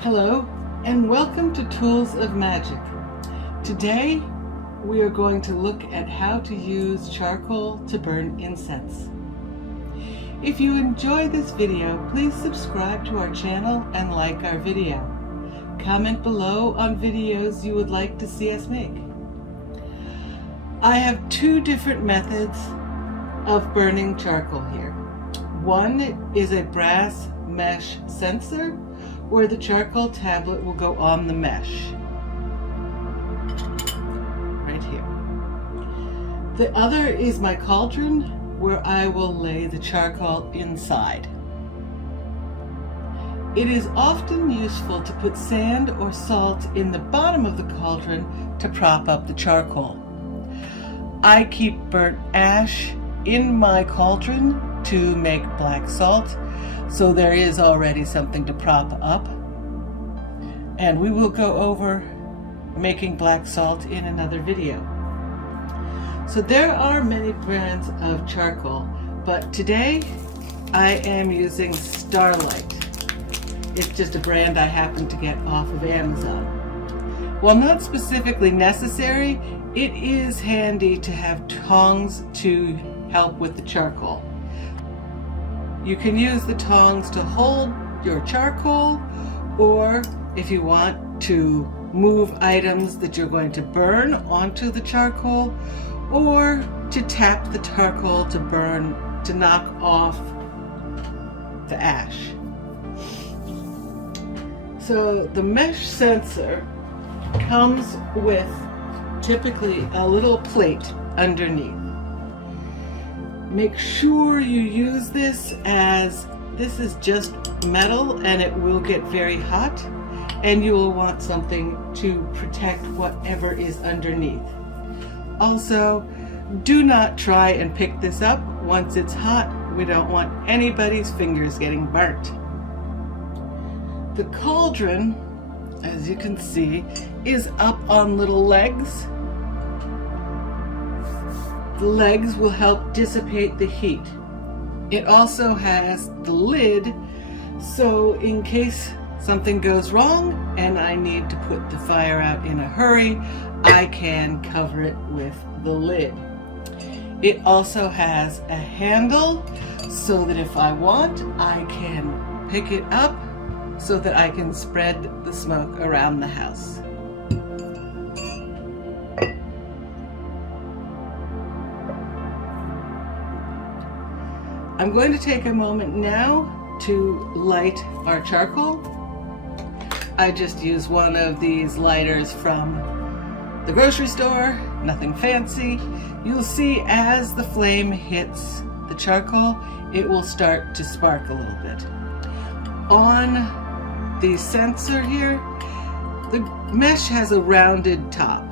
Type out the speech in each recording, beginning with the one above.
Hello and welcome to Tools of Magic. Today we are going to look at how to use charcoal to burn incense. If you enjoy this video, please subscribe to our channel and like our video. Comment below on videos you would like to see us make. I have two different methods of burning charcoal here. One is a brass mesh censer, where the charcoal tablet will go on the mesh, right here. The other is my cauldron, where I will lay the charcoal inside. It is often useful to put sand or salt in the bottom of the cauldron to prop up the charcoal. I keep burnt ash in my cauldron to make black salt, so there is already something to prop up. And we will go over making black salt in another video. So there are many brands of charcoal, but today I am using Starlight. It's just a brand I happened to get off of Amazon. While not specifically necessary, it is handy to have tongs to help with the charcoal. You can use the tongs to hold your charcoal, or if you want to move items that you're going to burn onto the charcoal, or to tap the charcoal to burn, to knock off the ash. So the mesh censer comes with typically a little plate underneath. Make sure you use this, as this is just metal and it will get very hot, and you will want something to protect whatever is underneath. Also, do not try and pick this up once it's hot. We don't want anybody's fingers getting burnt. The cauldron, as you can see, is up on little legs. The legs will help dissipate the heat. It also has the lid, so in case something goes wrong and I need to put the fire out in a hurry, I can cover it with the lid. It also has a handle so that if I want, I can pick it up so that I can spread the smoke around the house. I'm going to take a moment now to light our charcoal. I just use one of these lighters from the grocery store, nothing fancy. You'll see as the flame hits the charcoal, it will start to spark a little bit. On the censer here, the mesh has a rounded top.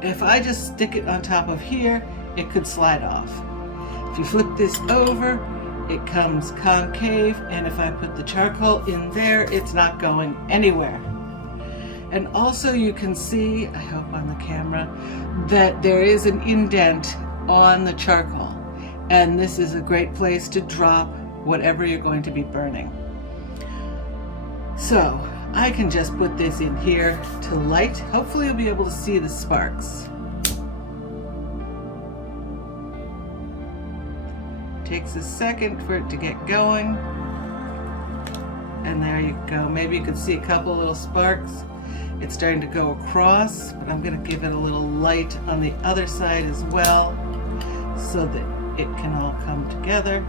If I just stick it on top of here, it could slide off. If you flip this over, it comes concave, and if I put the charcoal in there, it's not going anywhere. And also you can see, I hope on the camera, that there is an indent on the charcoal. And this is a great place to drop whatever you're going to be burning. So I can just put this in here to light. Hopefully you'll be able to see the sparks. Takes a second for it to get going, and there you go. Maybe you can see a couple little sparks. It's starting to go across, but I'm going to give it a little light on the other side as well so that it can all come together.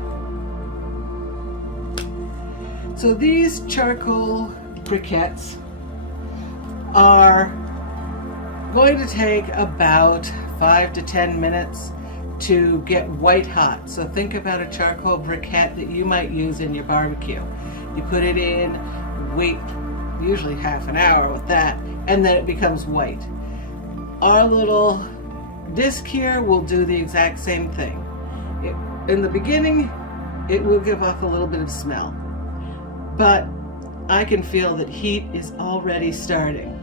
So these charcoal briquettes are going to take about 5 to 10 minutes to get white hot. So think about a charcoal briquette that you might use in your barbecue. You put it in, wait usually half an hour with that, and then it becomes white. Our little disc here will do the exact same thing. In the beginning, it will give off a little bit of smell, but I can feel that heat is already starting.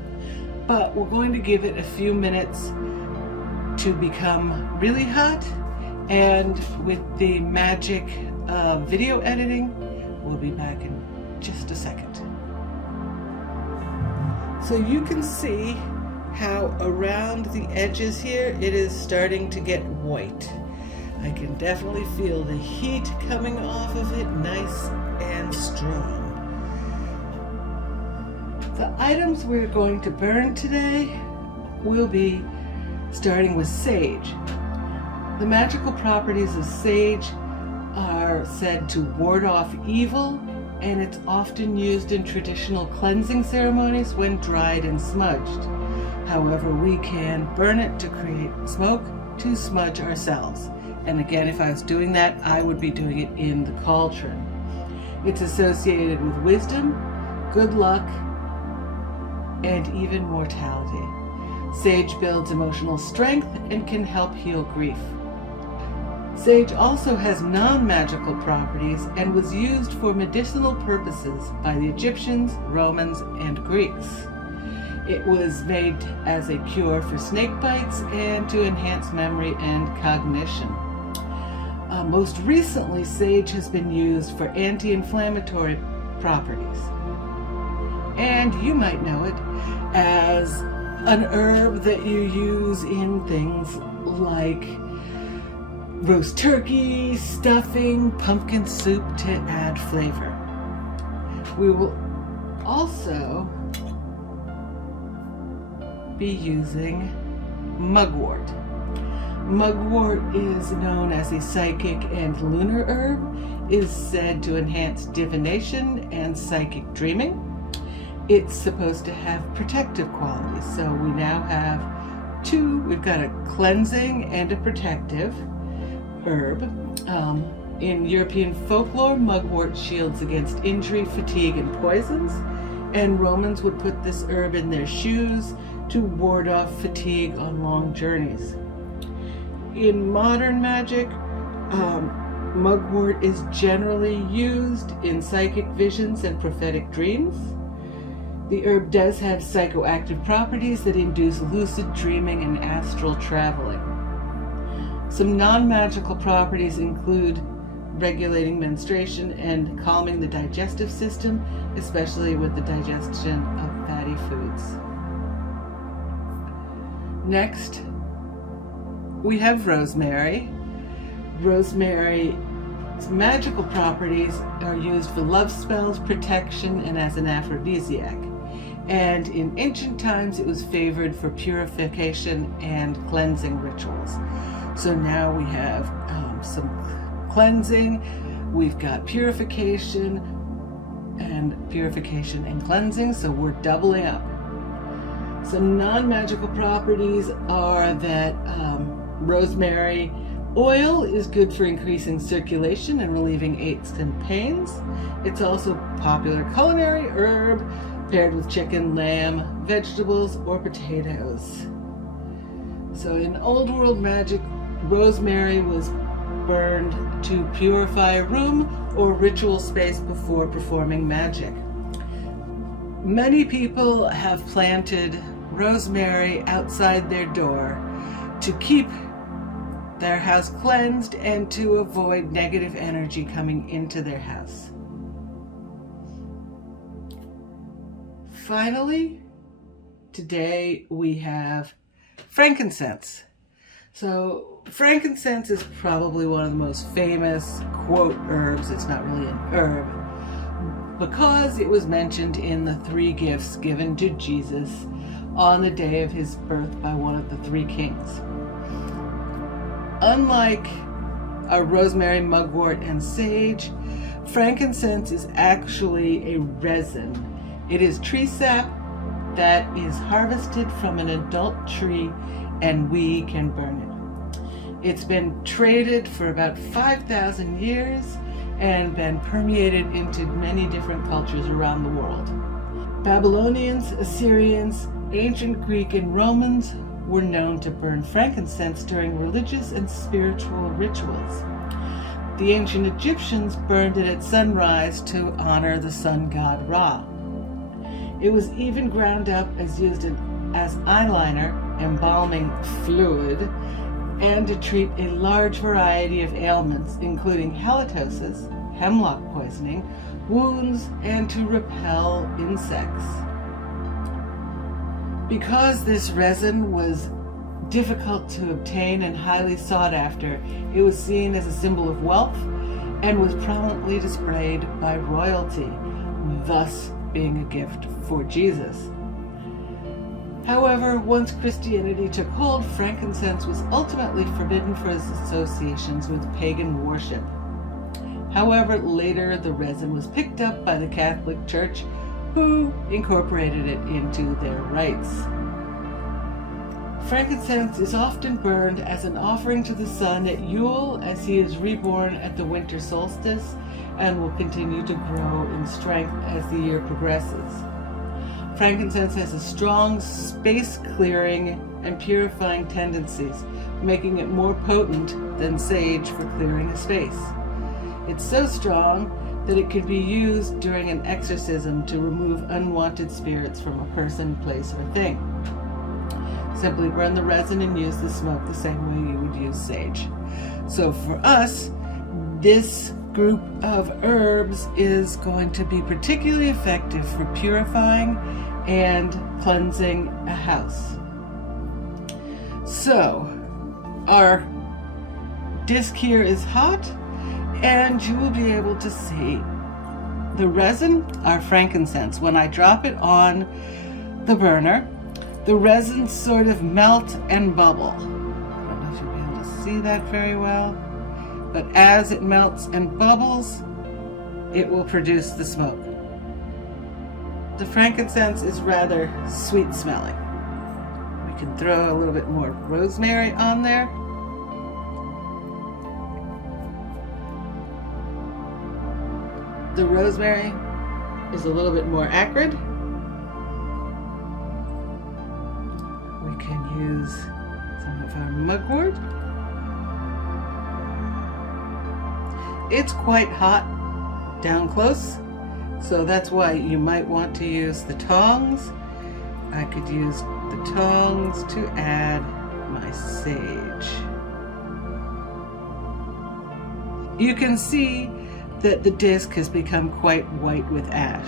But we're going to give it a few minutes to become really hot, and with the Magick video editing, we'll be back in just a second. So you can see how around the edges here it is starting to get white. I can definitely feel the heat coming off of it, nice and strong. The items we're going to burn today will be starting with sage. The magical properties of sage are said to ward off evil, and it's often used in traditional cleansing ceremonies when dried and smudged. However, we can burn it to create smoke to smudge ourselves. And again, if I was doing that, I would be doing it in the cauldron. It's associated with wisdom, good luck, and even mortality. Sage builds emotional strength and can help heal grief. Sage also has non-magical properties and was used for medicinal purposes by the Egyptians, Romans, and Greeks. It was made as a cure for snake bites and to enhance memory and cognition. Most recently, sage has been used for anti-inflammatory properties. And you might know it as an herb that you use in things like roast turkey, stuffing, pumpkin soup to add flavor. We will also be using mugwort. Mugwort is known as a psychic and lunar herb, is said to enhance divination and psychic dreaming. It's supposed to have protective qualities. So we now have two. We've got a cleansing and a protective herb. In European folklore, mugwort shields against injury, fatigue, and poisons. And Romans would put this herb in their shoes to ward off fatigue on long journeys. In modern magic, mugwort is generally used in psychic visions and prophetic dreams. The herb does have psychoactive properties that induce lucid dreaming and astral traveling. Some non-magical properties include regulating menstruation and calming the digestive system, especially with the digestion of fatty foods. Next, we have rosemary. Rosemary's magical properties are used for love spells, protection, and as an aphrodisiac. And in ancient times, it was favored for purification and cleansing rituals. So now we have some cleansing, we've got purification and cleansing, so we're doubling up. Some non-magical properties are that rosemary oil is good for increasing circulation and relieving aches and pains. It's also a popular culinary herb paired with chicken, lamb, vegetables, or potatoes. So in old world magic, rosemary was burned to purify a room or ritual space before performing magic. Many people have planted rosemary outside their door to keep their house cleansed and to avoid negative energy coming into their house. Finally, today we have frankincense. So frankincense is probably one of the most famous quote herbs. It's not really an herb because it was mentioned in the 3 gifts given to Jesus on the day of his birth by one of the 3 kings. Unlike a rosemary, mugwort, and sage, frankincense is actually a resin. It is tree sap that is harvested from an adult tree, and we can burn it. It's been traded for about 5,000 years and been permeated into many different cultures around the world. Babylonians, Assyrians, ancient Greek, and Romans were known to burn frankincense during religious and spiritual rituals. The ancient Egyptians burned it at sunrise to honor the sun god Ra. It was even ground up as used as eyeliner, embalming fluid, and to treat a large variety of ailments, including halitosis, hemlock poisoning, wounds, and to repel insects. Because this resin was difficult to obtain and highly sought after, it was seen as a symbol of wealth and was prominently displayed by royalty, thus being a gift for Jesus. However, once Christianity took hold, frankincense was ultimately forbidden for its associations with pagan worship. However, later the resin was picked up by the Catholic Church, who incorporated it into their rites. Frankincense is often burned as an offering to the sun at Yule, as he is reborn at the winter solstice and will continue to grow in strength as the year progresses. Frankincense has a strong space-clearing and purifying tendencies, making it more potent than sage for clearing a space. It's so strong that it can be used during an exorcism to remove unwanted spirits from a person, place, or thing. Simply burn the resin and use the smoke the same way you would use sage. So for us, this group of herbs is going to be particularly effective for purifying and cleansing a house. So our disc here is hot, and you will be able to see the resin, our frankincense. When I drop it on the burner, the resins sort of melt and bubble. I don't know if you'll be able to see that very well, but as it melts and bubbles, it will produce the smoke. The frankincense is rather sweet smelling. We can throw a little bit more rosemary on there. The rosemary is a little bit more acrid. We can use some of our mugwort. It's quite hot down close, so that's why you might want to use the tongs. I could use the tongs to add my sage. You can see that the disc has become quite white with ash,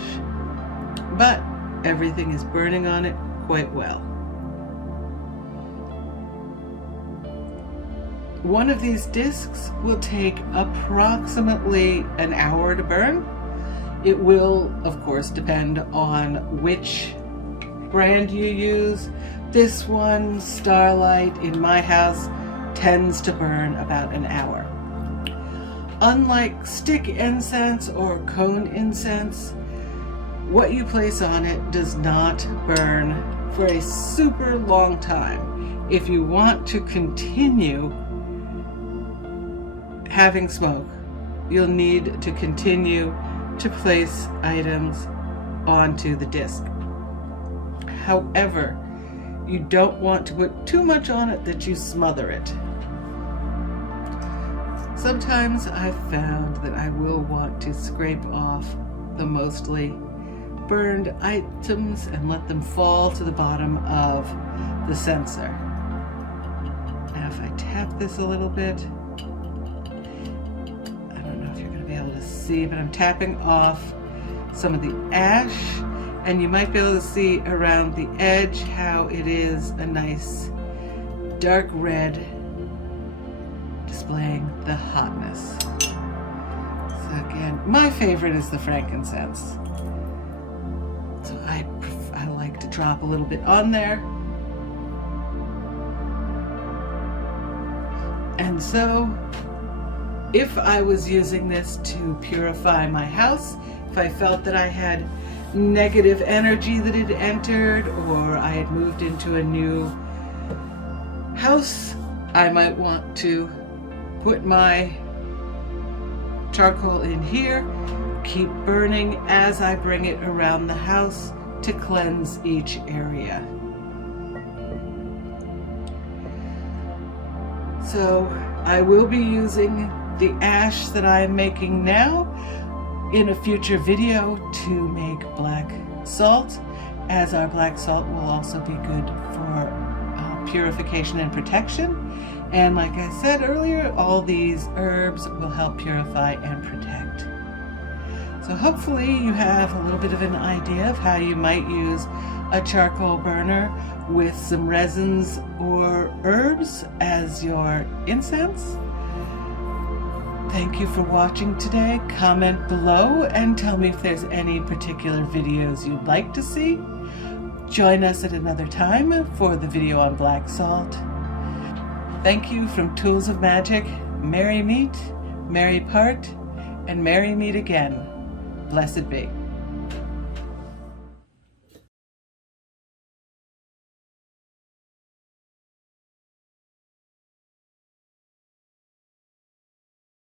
but everything is burning on it quite well. One of these discs will take approximately an hour to burn. It will, of course, depend on which brand you use. This one, Starlight, in my house, tends to burn about an hour. Unlike stick incense or cone incense, what you place on it does not burn for a super long time. If you want to continue having smoke, you'll need to continue to place items onto the disc. However, you don't want to put too much on it that you smother it. Sometimes I've found that I will want to scrape off the mostly burned items and let them fall to the bottom of the censer. Now if I tap this a little bit, I don't know if you're going to be able to see, but I'm tapping off some of the ash, and you might be able to see around the edge how it is a nice dark red, displaying the hotness. So again, my favorite is the frankincense. So I like to drop a little bit on there. And so if I was using this to purify my house, if I felt that I had negative energy that had entered, or I had moved into a new house, I might want to put my charcoal in here, keep burning as I bring it around the house to cleanse each area. So I will be using the ash that I'm making now in a future video to make black salt, as our black salt will also be good for purification and protection. And like I said earlier, all these herbs will help purify and protect. So hopefully you have a little bit of an idea of how you might use a charcoal burner with some resins or herbs as your incense. Thank you for watching today. Comment below and tell me if there's any particular videos you'd like to see. Join us at another time for the video on black salt. Thank you from Tools of Magic. Merry meet, merry part, and merry meet again. Blessed be.